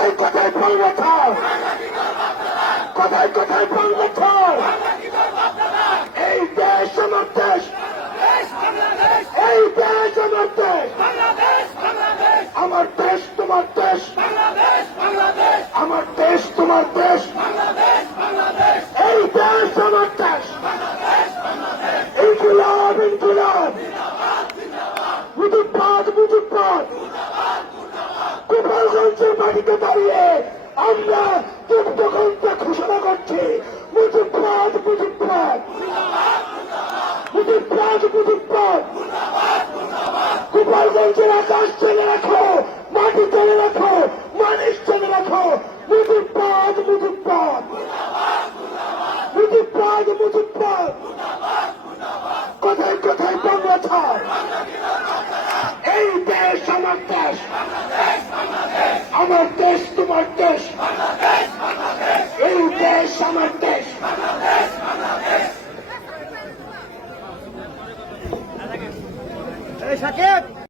কথায় কথায় বলবো থাক, কথায় কথায় বলবো থাক। এই দেশ আমার দেশ, এই দেশ আমার দেশ, আমার দেশ তোমার দেশ, আমার দেশ তোমার দেশ, এই দেশ আমার দেশ। ইনকিলাব ইনকিলাব, মুজিববাদ মুজিববাদ। গোপালগঞ্জের মাটিতে দাঁড়িয়ে আমরা যুদ্ধঘণ্টা ঘোষণা করছি, মুজিববাদ মুজিববাদ, মুজিববাদ মুজিববাদ। গোপালগঞ্জের আকাশ চেনে রাখো, মাটি চেনে রাখো, মানুষ চেনে রাখো, মুজিববাদ মুজিববাদ, মুজিববাদ মুজিববাদ। কোথায় কোথায় বাংলা ছাড়, এই দেশ আমার দেশ, আমার দেশ তোমার দেশ, এই দেশ আমার দেশ।